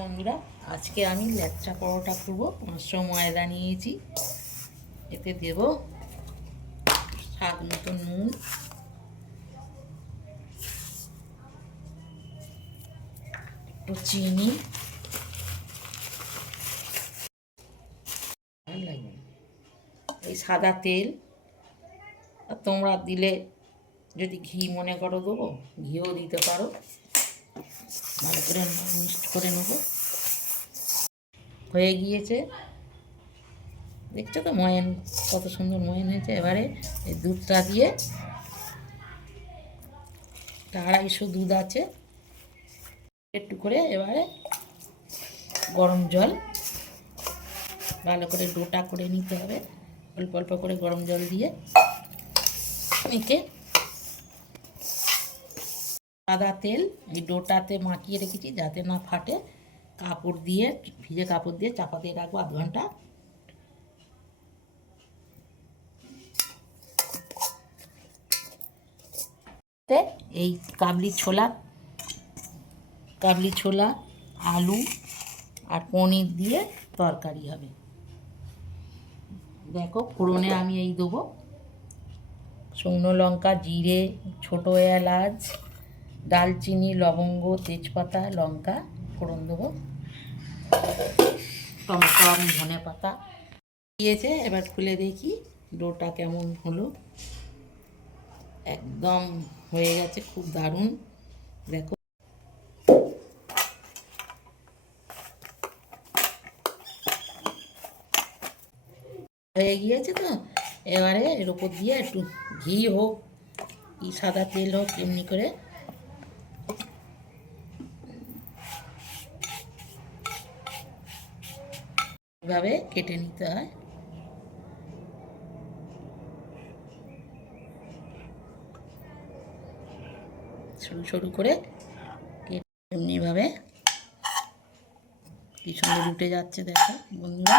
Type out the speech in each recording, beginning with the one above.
বন্ধুরা, আজকে আমি ল্যাচা পরোটা করবো। 500 ময়দা নিয়েছি, এতে দেব স্বাদ মতো নুন, একটু চিনি, এই সাদা তেল, আর তোমরা দিলে যদি ঘি মনে করো দেবো, ঘিও দিতে পারো। ভালো করে মিক্সড করে নেবো। হয়ে গিয়েছে, দেখছো তো ময়ান কত সুন্দর ময়ান হয়েছে। এবারে এই দুধটা দিয়ে, 250 দুধ আছে, একটু করে এবারে গরম জল ভালো করে ডোটা করে নিতে হবে। অল্প অল্প করে গরম জল দিয়ে মেখে সাদা তেল এই ডোটাতে মাখিয়ে রেখেছি যাতে না ফাটে। কাপড় দিয়ে, ভিজে কাপড় দিয়ে চাপা দিয়ে রাখবো আধ ঘন্টা। এই কাবলি ছোলা, আলু আর পনির দিয়ে তরকারি হবে। দেখো ফোড়নে আমি এই দেবো শুকনো লঙ্কা, জিরে, ছোটো এলাচ, দালচিনি, লবঙ্গ, তেজপাতা, লঙ্কা ফোড়ন দেবো, টমেটো, ধনে পাতা দিয়েছে। এবার খুলে দেখি ডোটা কেমন হলো। একদম হয়ে গেছে, খুব দারুণ। দেখো হয়ে গিয়েছে তো। এবারে এর উপর দিয়ে একটু ঘি হোক কি সাদা তেল হোক, এমনি করে এভাবে কেটে নিতে হয়। সরু সরু করে এমনিভাবে কি সুন্দর উঠে যাচ্ছে। দেখো বন্ধুরা,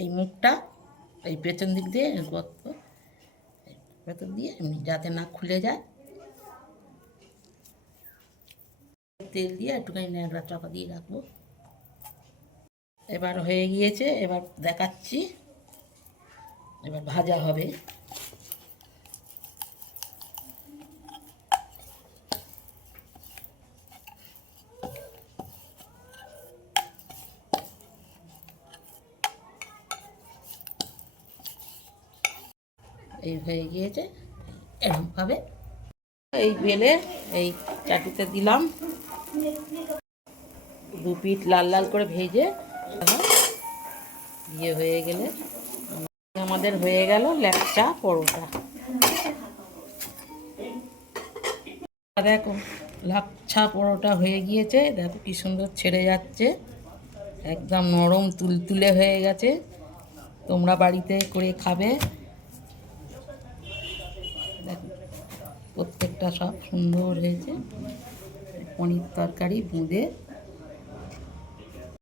এই মুখটা এই পেছন দিক দিয়ে গর্ত, ভেতর দিয়ে এমনি যাতে না খুলে যায়, তেল দিয়ে একটুখানি ন্যাড়া চাপা দিয়ে রাখবো। এবার হয়ে গিয়েছে, এবার দেখাচ্ছি। এবার ভাজা হবে। এই হয়ে গিয়েছে, এরকমভাবে এই বেলে এই চাটুতে দিলাম। 2 পিঠ লাল লাল করে ভেজে ইয়ে হয়ে গেলে আমাদের হয়ে গেল ল্যাচা পরোটা। দেখো ল্যাচা পরোটা হয়ে গিয়েছে। দেখো কি সুন্দর ছেড়ে যাচ্ছে, একদম নরম তুলতুলে হয়ে গেছে। তোমরা বাড়িতে করে খাবে। দেখো প্রত্যেকটা সব সুন্দর হয়েছে। পনির তরকারি, বুঁদে।